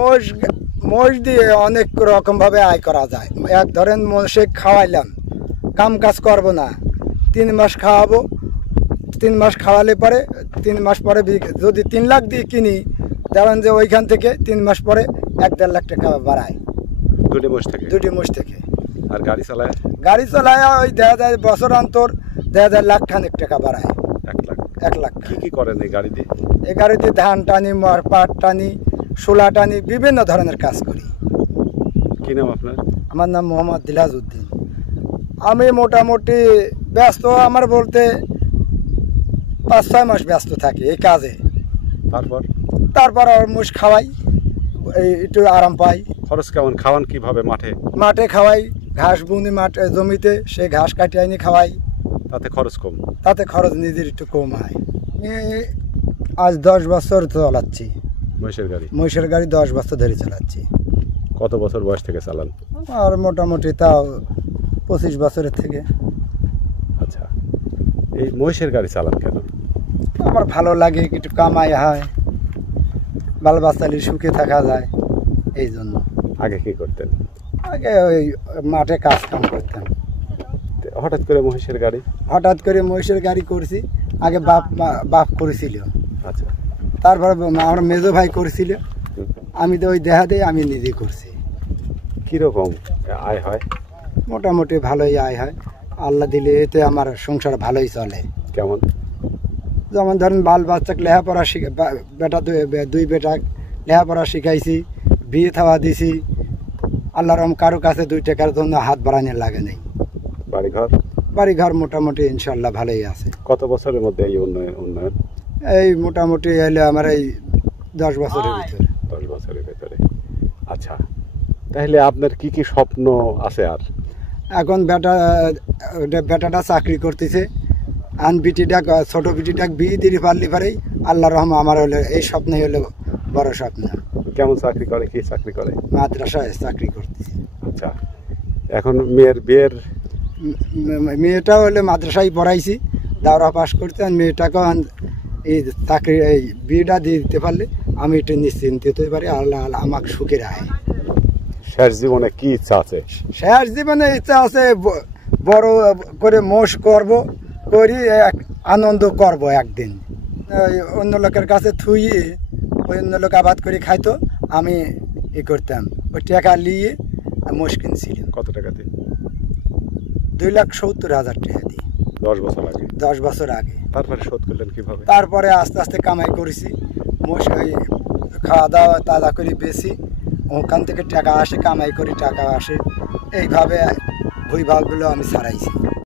মোষ মোষ দিয়ে অনেক রকমভাবে আয় করা যায়। এক ধরেন মোষে খাওয়াইলাম, কাম কাজ করবো না, 3 মাস খাওয়াবো, 3 মাস খাওয়ালে পরে 3 মাস পরে যদি 3 লাখ দিয়ে কিনি, ধরেন যে ওইখান থেকে 3 মাস পরে 1-1.5 লাখ টাকা বাড়ায় দুটি মোষ থেকে। আর গাড়ি চালায় ওই দেখা যায় বছর অন্তর দেখা যায় লাখ খানেক টাকা বাড়ায়। 1 লাখ। কি করেন এই গাড়িতে? এই গাড়িতে ধান টানি, পাট টানি, শোলা টানি, বিভিন্ন ধরনের কাজ করি। কি নাম আপনার? আমার নাম মোহাম্মদ দিলাজউদ্দিন। আমি মোটামুটি ব্যস্ত, আমার বলতে 5-6 মাস ব্যস্ত থাকি এই কাজে। তারপর আর মোষ খাওয়াই, একটু আরাম পাই। খরচ কেমন? খাওয়ান কিভাবে? মাঠে খাওয়াই, ঘাস বুনি মাঠে জমিতে, সেই ঘাস কাটিয়ে এনে খাওয়াই। তাতে খরচ কম? তাতে খরচ নিজের একটু কম হয়। আজ 10 বছর চালাচ্ছি মহিষের গাড়ি 10 বছর ধরে চালাচ্ছি। কত বছর বয়স থেকে চালান? আর মোটামুটি তাও 25 বছরের থেকে। আচ্ছা, এই মহিষের গাড়ি চালান কেন? আমার ভালো লাগে, একটু কামাই হয়, বাল বাচ্চালি সুখে থাকা যায়, এই জন্য। আগে কি করতেন? আগে ওই মাঠে কাজ কাম করতাম। হঠাৎ করে মহিষের গাড়ি করছি। আগে বাপ করেছিল। আচ্ছা। তারপরে আমার মেজো ভাই করেছিল, আমি তো ওই দেখা দিয়ে আমি নিজে করছি। কিরকম আয় হয়? মোটামুটি ভালোই আয় হয়, আল্লাহ দিলে এতে আমার সংসার ভালোই চলে। কেমন? যেমন ধরেন বাল বাচ্চাকে লেখাপড়া দুই বেটা লেখাপড়া শিখাইছি, বিয়ে থাওয়া দিছি। আল্লাহর কারো কাছে 2 টাকার জন্য হাত বাড়ানোর লাগে নেই। বাড়িঘর মোটামুটি ইনশাল্লাহ ভালোই আছে। কত বছরের মধ্যে এই উন্নয়ন? এই মোটামুটি এলে আমার এই 10 বছরের ভিতরে। 10 বছরের ভিতরে। আচ্ছা, তাহলে আপনার কি কি স্বপ্ন আছে? আর এখন বেটাটা চাকরি করতেছে, ছোট বিটিটা বিয়ে দিতে পারলে পারেই আল্লাহ রহম আমার হলে এই স্বপ্নই হলো বড় স্বপ্ন। কেমন চাকরি করে? কি চাকরি করে? মাদ্রাসায় চাকরি করতেছে। আচ্ছা, এখন মেয়েটা হলে মাদ্রাসায় পড়াইছি, দাওরা পাস করতে। মেয়েটাকেও এই চাকরি এই বিয়েটা দিয়ে দিতে পারলে আমি একটু নিশ্চিন্ত হতে পারি, আল্লাহ আমাকে সুখে রাখে। শেষ জীবনে কি ইচ্ছা আছে? শেষ জীবনে ইচ্ছা আছে বড় করে মোষ করি আনন্দ করব একদিন। অন্য লোকের কাছে থুইয়ে অন্য লোক আবাদ করে খাইতো, আমি করতাম। ওই টাকা নিয়ে মোষ কিনছিলাম। কত টাকাতে? 2,70,000 টাকা দিয়ে। 10 বছর আগে। তারপরে শোধ করলেন কিভাবে? তারপরে আস্তে আস্তে কামাই করেছি, মোষ খাওয়া দাওয়া তাজা করে বেশি, ওখান থেকে টাকা আসে, কামাই করি টাকা আসে, এইভাবে ভুইভাগগুলো আমি ছাড়াইছি।